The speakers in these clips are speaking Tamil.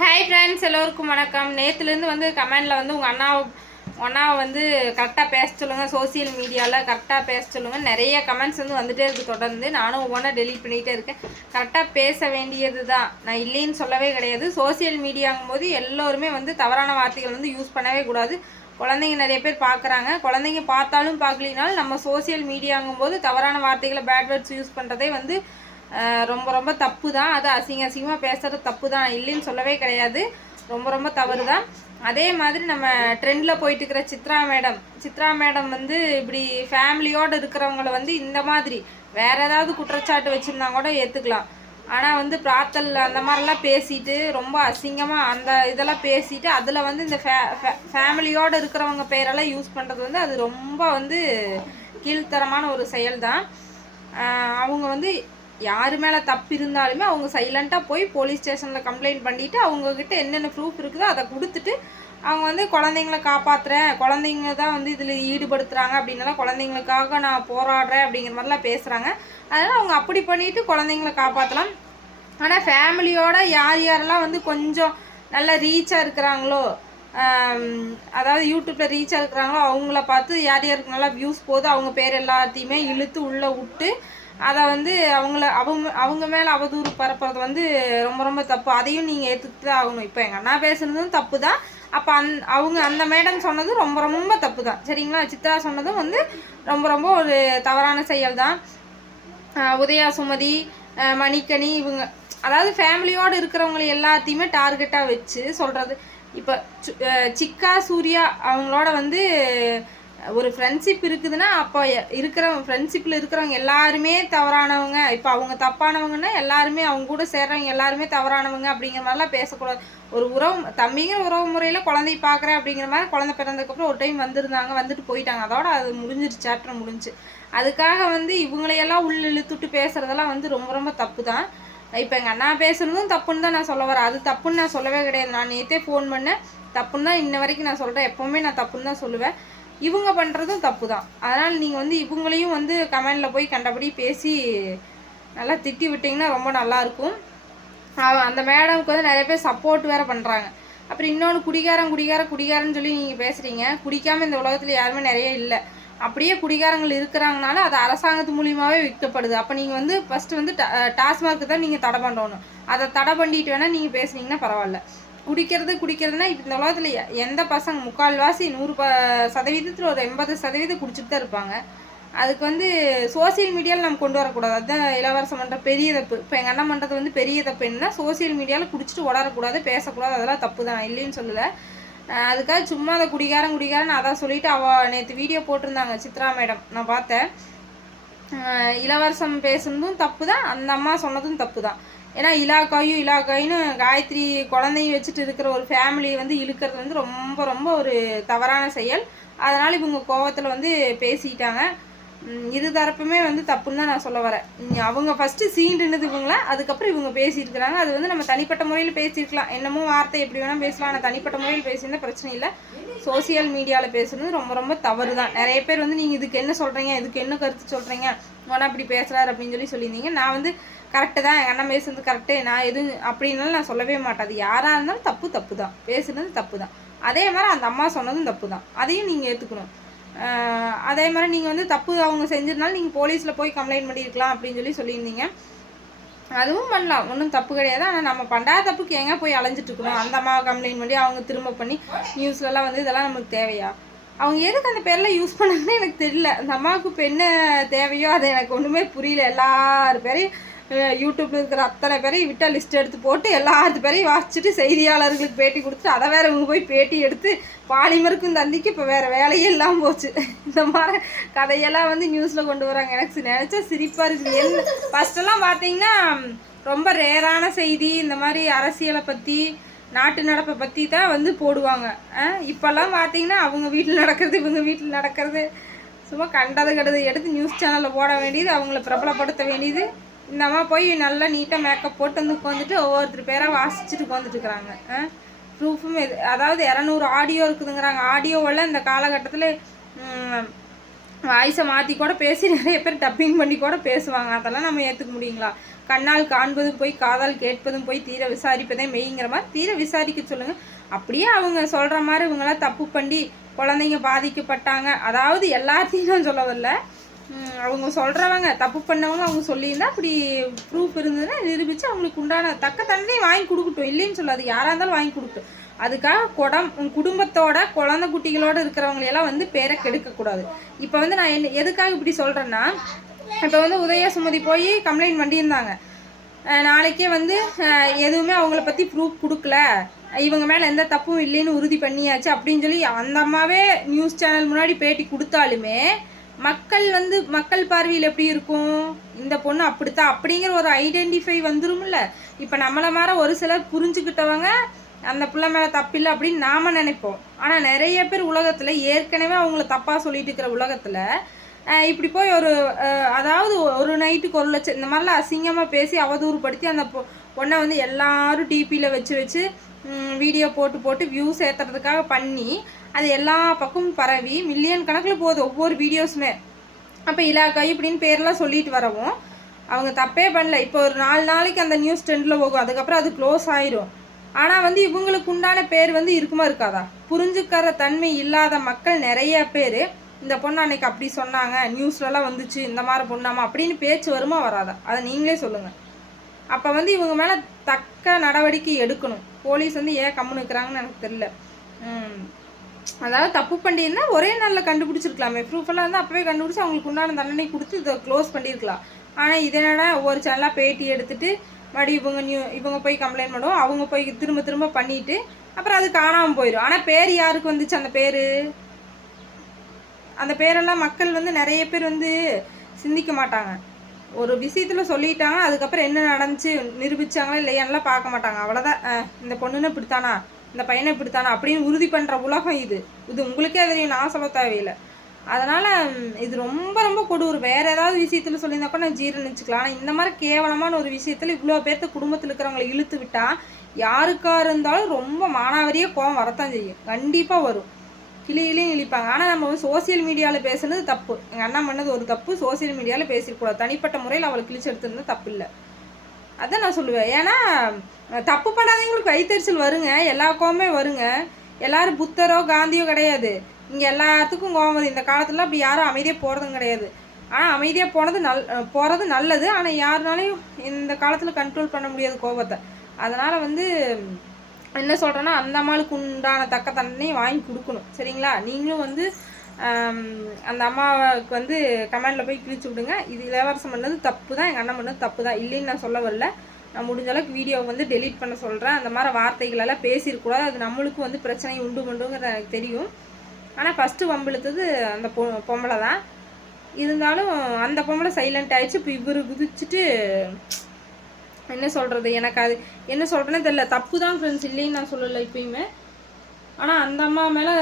ஹாய் ஃப்ரெண்ட்ஸ் எல்லோருக்கும் வணக்கம். நேற்றுலேருந்து வந்து கமெண்டில் வந்து உங்கள் அண்ணாவை அண்ணாவை வந்து கரெக்டாக பேச சொல்லுங்கள் சோஷியல் மீடியாவில் கரெக்டாக பேச சொல்லுங்கள் நிறைய கமெண்ட்ஸ் வந்து வந்துகிட்டே இருக்குது தொடர்ந்து. நானும் ஒவ்வொன்றா டெலீட் பண்ணிகிட்டே இருக்கேன். கரெக்டாக பேச வேண்டியது தான். நான் இல்லைன்னு சொல்லவே கிடையாது. சோஷியல் மீடியாங்கும் போது எல்லோருமே வந்து தவறான வார்த்தைகள் வந்து யூஸ் பண்ணவே கூடாது. குழந்தைங்க நிறைய பேர் பார்க்குறாங்க. குழந்தைங்க பார்த்தாலும் பார்க்கலினாலும் நம்ம சோஷியல் மீடியாங்கும்போது தவறான வார்த்தைகளை பேட் வேர்ட்ஸ் யூஸ் பண்ணுறதே வந்து ரொம்ப ரொம்ப தப்பு தான் அது அசிங்க அசிங்கமாக பேசுறது தப்பு தான் இல்லைன்னு சொல்லவே கிடையாது. ரொம்ப ரொம்ப தவறு தான் அதே மாதிரி நம்ம ட்ரெண்டில் போயிட்டு இருக்கிற சித்ரா மேடம். சித்ரா மேடம் வந்து இப்படி ஃபேமிலியோடு இருக்கிறவங்கள வந்து இந்த மாதிரி வேறு ஏதாவது குற்றச்சாட்டு வச்சுருந்தா கூட ஏற்றுக்கலாம் ஆனால் வந்து பிராத்தல் அந்த மாதிரிலாம் பேசிட்டு ரொம்ப அசிங்கமாக அந்த இதெல்லாம் பேசிட்டு அதில் வந்து இந்த ஃபே ஃபேமிலியோடு இருக்கிறவங்க பேரெல்லாம் யூஸ் பண்ணுறது வந்து அது ரொம்ப வந்து கீழ்த்தரமான ஒரு செயல் தான் அவங்க வந்து யார் மேலே தப்பு இருந்தாலுமே அவங்க சைலண்ட்டாக போய் போலீஸ் ஸ்டேஷனில் கம்ப்ளைண்ட் பண்ணிவிட்டு அவங்கக்கிட்ட என்னென்ன ப்ரூஃப் இருக்குதோ அதை கொடுத்துட்டு அவங்க வந்து குழந்தைங்கள காப்பாற்றுறேன் குழந்தைங்க தான் வந்து இதில் ஈடுபடுத்துகிறாங்க அப்படின்னலாம் குழந்தைங்களுக்காக நான் போராடுறேன் அப்படிங்கிற மாதிரிலாம் பேசுகிறாங்க அதனால் அவங்க அப்படி பண்ணிவிட்டு குழந்தைங்கள காப்பாற்றலாம் ஆனால் ஃபேமிலியோட யார் யாரெல்லாம் வந்து கொஞ்சம் நல்லா ரீச்சாக இருக்கிறாங்களோ அதாவது யூடியூப்பில் ரீச் ஆகிறாங்களோ அவங்கள பார்த்து யார் யாருக்கு நல்லா வியூஸ் போகுது அவங்க பேர் எல்லாத்தையுமே இழுத்து உள்ளே விட்டு அதை வந்து அவங்கள அவங்க அவங்க மேலே அவதூறு பரப்புறது வந்து ரொம்ப ரொம்ப தப்பு. அதையும் நீங்கள் ஏற்றுக்கிட்டு தான் ஆகணும். இப்போ எங்கள் அண்ணா பேசுனதும் தப்பு தான் அப்போ அந் அவங்க அந்த மேடம் சொன்னதும் ரொம்ப ரொம்ப தப்பு தான் சரிங்களா? சித்ரா சொன்னதும் வந்து ரொம்ப ரொம்ப ஒரு தவறான செயல் தான் உதயா சுமதி மணிக்கணி இவங்க அதாவது ஃபேமிலியோடு இருக்கிறவங்களை எல்லாத்தையுமே டார்கெட்டாக வச்சு சொல்கிறது இப்போ சு- சிக்கா சூர்யா அவங்களோட வந்து ஒரு ஃப்ரெண்ட்ஷிப் இருக்குதுன்னா அப்போ இருக்கிறவங்க ஃப்ரெண்ட்ஷிப்பில் இருக்கிறவங்க எல்லாருமே தவறானவங்க. இப்போ அவங்க தப்பானவங்கன்னா எல்லாருமே அவங்க கூட சேர்றவங்க எல்லாருமே தவறானவங்க அப்படிங்கிற மாதிரிலாம் பேசக்கூடாது. ஒரு உறவு தம்பிங்கிற உறவு முறையில் குழந்தை பார்க்குறேன் அப்படிங்கிற மாதிரி குழந்தை பிறந்ததுக்கப்புறம் ஒரு டைம் வந்திருந்தாங்க வந்துட்டு போயிட்டாங்க. அதோட அது முடிஞ்சிருச்சு சாப்டர் முடிஞ்சு. அதுக்காக வந்து இவங்களையெல்லாம் உள்ள இழுத்துட்டு பேசுறதெல்லாம் வந்து ரொம்ப ரொம்ப தப்பு தான் இப்போ எங்கள் அண்ணா பேசுறதும் தப்புன்னு தான் நான் சொல்ல வரேன். அது தப்புன்னு நான் சொல்லவே கிடையாது. நான் நேற்றே ஃபோன் பண்ணேன். தப்புன்னு தான் இன்ன வரைக்கும் நான் சொல்கிறேன் எப்போவுமே நான் தப்புன்னு தான் சொல்லுவேன். இவங்க பண்ணுறதும் தப்பு தான். அதனால் நீங்கள் வந்து இவங்களையும் வந்து கமெண்டில் போய் கண்டபடி பேசி நல்லா திட்டி விட்டிங்கன்னா ரொம்ப நல்லாயிருக்கும் அந்த மேடமுக்கு வந்து நிறைய பேர் சப்போர்ட் வேறு பண்ணுறாங்க அப்புறம் இன்னொன்று குடிகாரன் குடிகார குடிகாரன்னு சொல்லி நீங்கள் பேசுகிறீங்க குடிக்காமல் இந்த உலகத்தில் யாருமே நிறைய இல்லை. அப்படியே குடிகாரங்கள் இருக்கிறாங்கனால அது அரசாங்கத்து மூலியமாகவே விற்கப்படுது. அப்போ நீங்கள் வந்து ஃபஸ்ட்டு வந்து டாஸ்மார்க்கு தான் நீங்கள் தடை பண்ணணும். அதை தடை பண்ணிட்டு வேணால் நீங்கள் பேசுனீங்கன்னா பரவாயில்ல. குடிக்கிறது குடிக்கிறதுனா இப்போ இந்த உலகத்தில் எந்த பசங்க முக்கால்வாசி நூறு ப சதவீதத்தில் ஒரு எண்பது சதவீதம் குடிச்சிட்டு தான் இருப்பாங்க. அதுக்கு வந்து சோசியல் மீடியாவில் நம்ம கொண்டு வரக்கூடாது. அதுதான் இளவரசம் பண்ணுற பெரிய தப்பு. இப்போ எங்கள் அண்ணன் பண்ணுறது வந்து பெரிய தப்பு என்னன்னா சோசியல் மீடியாவில் குடிச்சிட்டு உடறக்கூடாது பேசக்கூடாது அதெல்லாம் தப்பு தான் இல்லைன்னு சொல்லலை. அதுக்காக சும்மா அதை குடிகாரன் குடிகாரன் அதான் சொல்லிட்டு அவள் நேற்று வீடியோ போட்டிருந்தாங்க சித்ரா மேடம் நான் பார்த்தேன். இளவரசம் பேசுனதும் தப்பு தான் அந்த அம்மா சொன்னதும் தப்பு தான் ஏன்னா இலாக்காயும் இலாக்காயின்னு காயத்ரி குழந்தையும் வச்சுட்டு இருக்கிற ஒரு ஃபேமிலியை வந்து இழுக்கிறது வந்து ரொம்ப ரொம்ப ஒரு தவறான செயல். அதனால் இவங்க கோவத்தில் வந்து பேசிட்டாங்க. இரு தரப்புமே வந்து தப்புன்னு தான் நான் சொல்ல வரேன். அவங்க ஃபஸ்ட்டு சீண்டுனது இவங்கள அதுக்கப்புறம் இவங்க பேசியிருக்கிறாங்க. அது வந்து நம்ம தனிப்பட்ட முறையில் பேசியிருக்கலாம். என்னமோ வார்த்தை எப்படி வேணால் பேசலாம். ஆனால் தனிப்பட்ட முறையில் பேசியிருந்தால் பிரச்சனை இல்லை. சோசியல் மீடியாவில் பேசுறது ரொம்ப ரொம்ப தவறு தான். நிறைய பேர் வந்து நீங்கள் இதுக்கு என்ன சொல்கிறீங்க இதுக்கு என்ன கருத்து சொல்கிறீங்க உடனே இப்படி பேசுகிறாரு அப்படின்னு சொல்லி சொல்லியிருந்தீங்க. நான் வந்து கரெக்டு தான். எங்கள் அண்ணன் பேசுறது கரெக்டு நான் எதுவும் அப்படின்னாலும் நான் சொல்லவே மாட்டேன். அது யாராக இருந்தாலும் தப்பு தப்பு தான். பேசுனது தப்பு தான். அதே மாதிரி அந்த அம்மா சொன்னதும் தப்பு தான். அதையும் நீங்கள் ஏற்றுக்கணும் அதே மாதிரி நீங்கள் வந்து தப்பு அவங்க செஞ்சிருந்தாலும் நீங்கள் போலீஸில் போய் கம்ப்ளைண்ட் பண்ணியிருக்கலாம் அப்படின்னு சொல்லி சொல்லியிருந்தீங்க. அதுவும் பண்ணலாம். ஒன்றும் தப்பு கிடையாது. ஆனால் நம்ம பண்ணாத தப்புக்கு எங்கே போய் அலைஞ்சிட்ருக்கணும் அந்த அம்மாவை கம்ப்ளைண்ட் பண்ணி அவங்க திரும்ப பண்ணி நியூஸ்லலாம் வந்து இதெல்லாம் நமக்கு தேவையா? அவங்க எதுக்கு அந்த பேரில் யூஸ் பண்ணாங்கன்னு எனக்கு தெரியல. அந்த அம்மாவுக்கு இப்போ என்ன தேவையோ அது எனக்கு ஒன்றுமே புரியல. எல்லார் பேரையும் யூடியூப்பில் யூடியூப்ல இருக்கிற அத்தனை பேரையும் விட்டா லிஸ்ட் எடுத்து போட்டு எல்லாத்து பேரையும் வாசிச்சுட்டு செய்தியாளர்களுக்கு பேட்டி கொடுத்துட்டு அதை வேற இவங்க போய் பேட்டி எடுத்து பாலிமருக்கும் தந்திக்கு இப்போ வேற வேலையே இல்லாமல் போச்சு. இந்த மாதிரி கதையெல்லாம் வந்து நியூஸில் கொண்டு வராங்க. எனக்கு நினச்சா சிரிப்பாக இருக்குது. என்ன ஃபஸ்ட்டெல்லாம் பார்த்தீங்கன்னா ரொம்ப ரேரான செய்தி. இந்த மாதிரி அரசியலை பற்றி நாட்டு நடப்பை பற்றி தான் வந்து போடுவாங்க. இப்போல்லாம் பார்த்தீங்கன்னா அவங்க வீட்டில் நடக்கிறது இவங்க வீட்டில் நடக்கிறது. சும்மா கண்டது கண்டது எடுத்து நியூஸ் சேனலில் போட வேண்டியது அவங்கள பிரபலப்படுத்த வேண்டியது. இந்த அம்மா போய் நல்லா நீட்டாக மேக்கப் போட்டு வந்து உட்காந்துட்டு ஒவ்வொருத்தர் பேராக வாசிச்சுட்டு உட்காந்துட்டுருக்குறாங்க ப்ரூஃபும் இது அதாவது இரநூறு ஆடியோ இருக்குதுங்கிறாங்க. ஆடியோவில் இந்த காலகட்டத்தில் வாய்ஸை மாற்றி கூட பேசி நிறைய பேர் டப்பிங் பண்ணி கூட பேசுவாங்க. அதெல்லாம் நம்ம ஏற்றுக்க முடியுங்களா? கண்ணால் காண்பதும் போய் காதால் கேட்பதும் போய் தீர விசாரிப்பதே மெய்ங்கிற மாதிரி தீர விசாரிக்க சொல்லுங்கள் அப்படியே அவங்க சொல்கிற மாதிரி இவங்களாம் தப்பு பண்ணி குழந்தைங்க பாதிக்கப்பட்டாங்க. அதாவது எல்லாத்தையும் நான் சொல்ல வரல அவங்க சொல்கிறவங்க தப்பு பண்ணவங்க அவங்க சொல்லியிருந்தா அப்படி ப்ரூஃப் இருந்ததுன்னா நிரூபித்து அவங்களுக்கு உண்டான தக்க தண்டனையும் வாங்கி கொடுக்கட்டும். இல்லைன்னு சொல்லாது. யாராக இருந்தாலும் வாங்கி கொடுக்கட்டும். அதுக்காக குடம் குடும்பத்தோட குழந்தை குட்டிகளோடு இருக்கிறவங்களையெல்லாம் வந்து பேரை கெடுக்கக்கூடாது. இப்போ வந்து நான் என்ன எதுக்காக இப்படி சொல்கிறேன்னா இப்போ வந்து உதய சுமதி போய் கம்ப்ளைண்ட் பண்ணியிருந்தாங்க. நாளைக்கே வந்து எதுவுமே அவங்கள பற்றி ப்ரூஃப் கொடுக்கல. இவங்க மேலே எந்த தப்பும் இல்லைன்னு உறுதி பண்ணியாச்சு அப்படின்னு சொல்லி அந்த அம்மாவே நியூஸ் சேனல் முன்னாடி பேட்டி கொடுத்தாலுமே மக்கள் வந்து மக்கள் பார்வையில் எப்படி இருக்கும்? இந்த பொண்ணு அப்படித்தான் அப்படிங்கிற ஒரு ஐடென்டிஃபை வந்துரும்ல. இப்போ நம்மளை மாதிரி ஒரு சிலர் புரிஞ்சுக்கிட்டவங்க அந்த பிள்ளை மேலே தப்பில்லை அப்படின்னு நாம் நினைப்போம். ஆனால் நிறைய பேர் உலகத்தில் ஏற்கனவே அவங்கள தப்பாக சொல்லிட்டு இருக்கிற உலகத்தில் இப்படி போய் ஒரு அதாவது ஒரு நைட்டுக்கு ஒரு லட்சம் இந்த மாதிரிலாம் அசிங்கமாக பேசி அவதூறுபடுத்தி அந்த பொ- பொண்ணை வந்து எல்லாரும் டிபியில் வச்சு வச்சு வீடியோ போட்டு போட்டு வியூஸ் ஏற்றுறதுக்காக பண்ணி அது எல்லா பக்கமும் பரவி மில்லியன் கணக்கில் போகுது ஒவ்வொரு வீடியோஸுமே அப்போ இலாக்கா இப்படின்னு பேர்லாம் சொல்லிட்டு வரவும் அவங்க தப்பே பண்ணல. இப்போ ஒரு நாலு நாளைக்கு அந்த நியூஸ் ட்ரெண்டில் போகும் அதுக்கப்புறம் அது க்ளோஸ் ஆயிரும். ஆனால் வந்து இவங்களுக்கு உண்டான பேர் வந்து இருக்குமா இருக்காதா? புரிஞ்சுக்கிற தன்மை இல்லாத மக்கள் நிறைய பேர் இந்த பொண்ணு அன்னைக்கு அப்படி சொன்னாங்க நியூஸ்லலாம் வந்துச்சு இந்த மாதிரி பொண்ணாமா? அப்படின்னு பேச்சு வருமா வராதா? அதை நீங்களே சொல்லுங்கள் அப்போ வந்து இவங்க மேலே தக்க நடவடிக்கை எடுக்கணும். போலீஸ் வந்து ஏன் கம்முன்னு இருக்கிறாங்கன்னு எனக்கு தெரியல. அதாவது தப்பு பண்ணியிருந்தா ஒரே நாளில் கண்டுபிடிச்சிருக்கலாமே. ப்ரூஃப் எல்லாம் வந்து அப்பவே கண்டுபிடிச்சி அவங்களுக்கு உண்டான தண்டனை கொடுத்து இதை க்ளோஸ் பண்ணியிருக்கலாம். ஆனால் இதனடா ஒவ்வொரு சேனலாக பேட்டி எடுத்துட்டு மறுபடியும் இவங்க நியூ இவங்க போய் கம்ப்ளைண்ட் பண்ணுவோம் அவங்க போய் திரும்ப திரும்ப பண்ணிட்டு அப்புறம் அது காணாமல் போயிடும். ஆனால் பேர் யாருக்கு வந்துச்சு அந்த பேர்? அந்த பேரெல்லாம் மக்கள் வந்து நிறைய பேர் வந்து சிந்திக்க மாட்டாங்க. ஒரு விஷயத்தில் சொல்லிட்டாங்க அதுக்கப்புறம் என்ன நடந்துச்சு நிரூபிச்சாங்களா இல்லையான்லாம் பார்க்க மாட்டாங்க. அவ்வளோதான் இந்த பொண்ணுன்னு இப்படித்தானா? இந்த பையனை இப்படித்தானா? அப்படின்னு உறுதி பண்ணுற உலகம் இது. இது உங்களுக்கே தெரியும். நான் சொல்ல தேவையில்லை. அதனால் இது ரொம்ப ரொம்ப கொடூர். வேறு ஏதாவது விஷயத்தில் சொல்லியிருந்தா கூட நான் ஜீரணிச்சுக்கலாம். ஆனால் இந்த மாதிரி கேவலமான ஒரு விஷயத்தில் இவ்வளோ பேர்த்த குடும்பத்தில் இருக்கிறவங்களை இழுத்து விட்டால் யாருக்கா இருந்தாலும் ரொம்ப மானாவரியே கோவம் வரத்தான் செய்யும். கண்டிப்பாக வரும். கிளியிலையும் இழிப்பாங்க. ஆனால் நம்ம சோசியல் மீடியாவில் பேசுனது தப்பு. எங்கள் அண்ணா பண்ணது ஒரு தப்பு. சோசியல் மீடியாவில் பேசியிருக்கூடாது தனிப்பட்ட முறையில் அவளை கிழிச்சு எடுத்துருந்தது தப்பு இல்லை அதான் நான் சொல்லுவேன். ஏன்னா தப்பு பண்ணாதவங்களுக்கு கைத்தறிச்சல் வருங்க. எல்லா கோவமே வருங்க. எல்லாரும் புத்தரோ காந்தியோ கிடையாது. இங்கே எல்லாத்துக்கும் கோவம் வருது. இந்த காலத்தில் அப்படி யாரும் அமைதியாக போகிறதும் கிடையாது. ஆனால் அமைதியாக போனது நல் போகிறது நல்லது. ஆனால் யாருனாலையும் இந்த காலத்தில் கண்ட்ரோல் பண்ண முடியாது கோபத்தை. அதனால் வந்து என்ன சொல்கிறேன்னா அந்த அம்மாளுக்கு உண்டான தக்க தண்டனையும் வாங்கி கொடுக்கணும். சரிங்களா? நீங்களும் வந்து அந்த அம்மாவுக்கு வந்து கமெண்டில் போய் கிழிச்சு விடுங்க. இது இளவரசம் பண்ணது தப்பு தான் எங்கள் அண்ணன் பண்ணது தப்பு தான். இல்லைன்னு நான் சொல்ல வரல. நான் முடிஞ்ச அளவுக்கு வீடியோவை வந்து டெலீட் பண்ண சொல்கிறேன் அந்த மாதிரி வார்த்தைகளெல்லாம் பேசியிருக்கூடாது அது நம்மளுக்கும் வந்து பிரச்சனை உண்டு உண்டுங்கிறது எனக்கு தெரியும். ஆனால் ஃபஸ்ட்டு வம்பிழுத்தது அந்த பொ பொம்பளை தான். இருந்தாலும் அந்த பொம்பளை சைலண்ட் ஆயிடுச்சு. இப்போ இவர் குதிச்சுட்டு என்ன சொல்கிறது எனக்கு அது என்ன சொல்கிறேன்னு தெரியல. தப்பு தான் ஃப்ரெண்ட்ஸ் இல்லைன்னு நான் சொல்லலை இப்பயுமே. ஆனால் அந்த அம்மா மேலே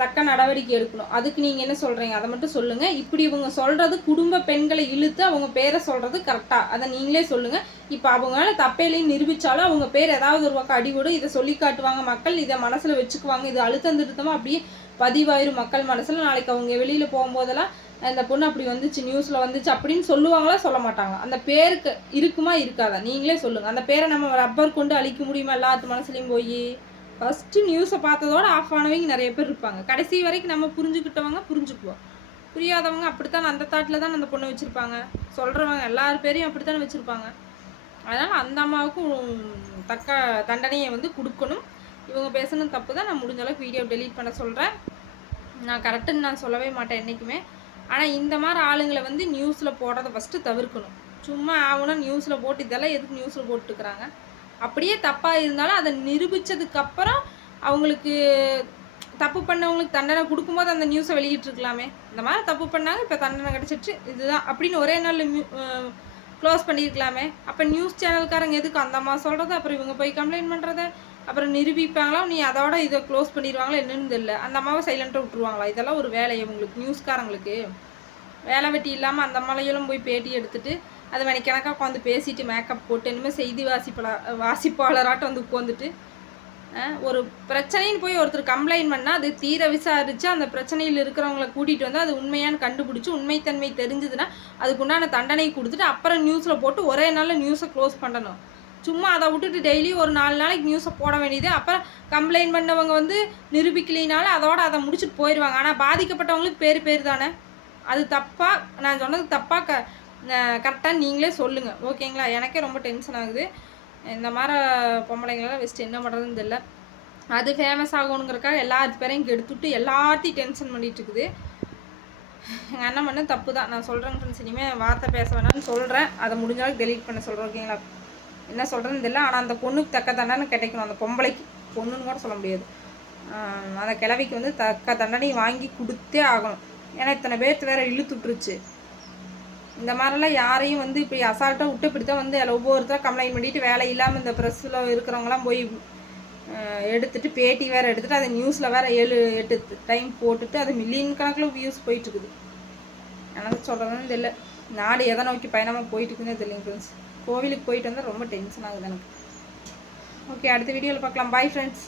தக்க நடவடிக்கை எடுக்கணும். அதுக்கு நீங்கள் என்ன சொல்கிறீங்க அதை மட்டும் சொல்லுங்கள் இப்படி இவங்க சொல்கிறது குடும்ப பெண்களை இழுத்து அவங்க பேரை சொல்கிறது கரெக்டாக அதை நீங்களே சொல்லுங்கள் இப்போ அவங்க தப்பையிலையும் நிரூபித்தாலும் அவங்க பேர் ஏதாவது ஒரு பக்கம் அடிபடும். இதை சொல்லி காட்டுவாங்க மக்கள். இதை மனசில் வச்சுக்குவாங்க. இது அழுத்தம் திருத்தமாக அப்படியே பதிவாயிரும் மக்கள் மனசில். நாளைக்கு அவங்க வெளியில் போகும்போதெல்லாம் இந்த பொண்ணு அப்படி வந்துச்சு நியூஸில் வந்துச்சு அப்படின்னு சொல்லுவாங்களா சொல்ல மாட்டாங்க. அந்த பேருக்கு இருக்குமா இருக்காதா? நீங்களே சொல்லுங்கள் அந்த பேரை நம்ம ரப்பர் கொண்டு அழிக்க முடியுமா? எல்லாத்து மனசுலையும் போய். ஃபஸ்ட்டு நியூஸை பார்த்ததோட ஆஃப் ஆனவங்க நிறைய பேர் இருப்பாங்க. கடைசி வரைக்கும் நம்ம புரிஞ்சுக்கிட்டவங்க புரிஞ்சுக்குவோம். புரியாதவங்க அப்படித்தான் அந்த தாட்டில் தான் அந்த பொண்ணை வச்சுருப்பாங்க. சொல்கிறவங்க எல்லார் பேரையும் அப்படித்தானே வச்சுருப்பாங்க. அதனால் அந்த அம்மாவுக்கும் தக்க தண்டனையை வந்து கொடுக்கணும். இவங்க பேசணும் தப்பு தான். நான் முடிஞ்ச அளவுக்கு வீடியோ டெலீட் பண்ண சொல்கிறேன் நான் கரெக்டுன்னு நான் சொல்லவே மாட்டேன் என்றைக்குமே ஆனால் இந்த மாதிரி ஆளுங்களை வந்து நியூஸில் போடுறத ஃபஸ்ட்டு தவிர்க்கணும். சும்மா ஆகணும் நியூஸில் போட்டு இதெல்லாம் எதுக்கு நியூஸில் போட்டுக்கிறாங்க? அப்படியே தப்பாக இருந்தாலும் அதை நிரூபித்ததுக்கப்புறம் அவங்களுக்கு தப்பு பண்ணவங்களுக்கு தண்டனை கொடுக்கும்போது அந்த நியூஸை வெளியிட்டிருக்கலாமே. இந்த மாதிரி தப்பு பண்ணாங்க இப்போ தண்டனை கிடச்சிட்டு இதுதான் அப்படின்னு ஒரே நாளில் க்ளோஸ் பண்ணியிருக்கலாமே. அப்போ நியூஸ் சேனல்காரங்க எதுக்கு அந்த அம்மா சொல்கிறது அப்புறம் இவங்க போய் கம்ப்ளைண்ட் பண்ணுறத அப்புறம் நிரூபிப்பாங்களா? நீ அதோட இதை க்ளோஸ் பண்ணிடுவாங்களா? என்னன்னு தெரியல. அந்த அம்மாவை சைலண்ட்டாக விட்டுருவாங்களா? இதெல்லாம் ஒரு வேலை இவங்களுக்கு நியூஸ்காரங்களுக்கு வேலை வெட்டி இல்லாமல் அந்த மலையிலும் போய் பேட்டி எடுத்துகிட்டு அது மணிக்கணக்காக உட்காந்து பேசிட்டு மேக்கப் போட்டு இனிமேல் செய்தி வாசிப்பலா வாசிப்பாளராட்டம் வந்து உட்காந்துட்டு ஒரு பிரச்சனைன்னு போய் ஒருத்தர் கம்ப்ளைண்ட் பண்ணால் அது தீர விசாரித்து அந்த பிரச்சனையில் இருக்கிறவங்கள கூட்டிகிட்டு வந்து அது உண்மையான்னு கண்டுபிடிச்சி உண்மைத்தன்மை தெரிஞ்சதுன்னா அதுக்கு உண்டான தண்டனை கொடுத்துட்டு அப்புறம் நியூஸில் போட்டு ஒரே நாளில் நியூஸை க்ளோஸ் பண்ணணும். சும்மா அதை விட்டுட்டு டெய்லி ஒரு நாலு நாளைக்கு நியூஸை போட வேண்டியது. அப்புறம் கம்ப்ளைண்ட் பண்ணவங்க வந்து நிரூபிக்கலினாலும் அதோட அதை முடிச்சுட்டு போயிடுவாங்க ஆனால் பாதிக்கப்பட்டவங்களுக்கு பேர் பேர் தானே அது தப்பாக நான் சொன்னது தப்பாக க கரெக்டாக நீங்களே சொல்லுங்கள் ஓகேங்களா? எனக்கே ரொம்ப டென்ஷன் ஆகுது. இந்த மாதிரி பொம்பளைங்களெல்லாம் வச்சுட்டு என்ன பண்ணுறதுன்னு தெரியல. அது ஃபேமஸ் ஆகணுங்கிறக்காக எல்லாத்து பேரையும் கெடுத்துட்டு எல்லாத்தையும் டென்ஷன் பண்ணிட்டு இருக்குது எங்கள் அண்ணன் பண்ண தப்பு தான். நான் சொல்கிறேன் ஃப்ரெண்ட்ஸ் இனிமேல் வார்த்தை பேச வேணாம்னு சொல்கிறேன் அதை முடிஞ்ச அளவுக்கு டெலீட் பண்ண சொல்கிறேன் ஓகேங்களா? என்ன சொல்கிறேன்னு தெரியல. ஆனால் அந்த பொண்ணுக்கு தக்க தண்டனை கிடைக்கணும். அந்த பொம்பளைக்கு. பொண்ணுன்னு கூட சொல்ல முடியாது. அந்த கிழவிக்கு வந்து தக்க தண்டனை வாங்கி கொடுத்தே ஆகணும். ஏன்னா இத்தனை பேர்த்து வேற இழுத்து இந்த மாதிரிலாம் யாரையும் வந்து இப்படி அசால்ட்டாக விட்டு இப்படி தான் வந்து அதில் ஒவ்வொருத்தரும் கம்ப்ளைண்ட் பண்ணிட்டு வேலை இல்லாமல் இந்த ப்ரெஸ்ஸில் இருக்கிறவங்களாம் போய் எடுத்துட்டு பேட்டி வேற எடுத்துட்டு அதை நியூஸில் வேற ஏழு எட்டு டைம் போட்டுட்டு அது மில்லியன் கணக்கில் வியூஸ் போயிட்டு இருக்குது எனக்கு சொல்கிறதுன்னு தெரியல. நாடு எதை நோக்கி பயணமாக போயிட்டு இருக்குன்னே தெரியல ஃப்ரெண்ட்ஸ் கோவிலுக்கு போயிட்டு வந்தால் ரொம்ப டென்ஷன் ஆகுது எனக்கு. ஓகே அடுத்த வீடியோவில் பார்க்கலாம். Bye friends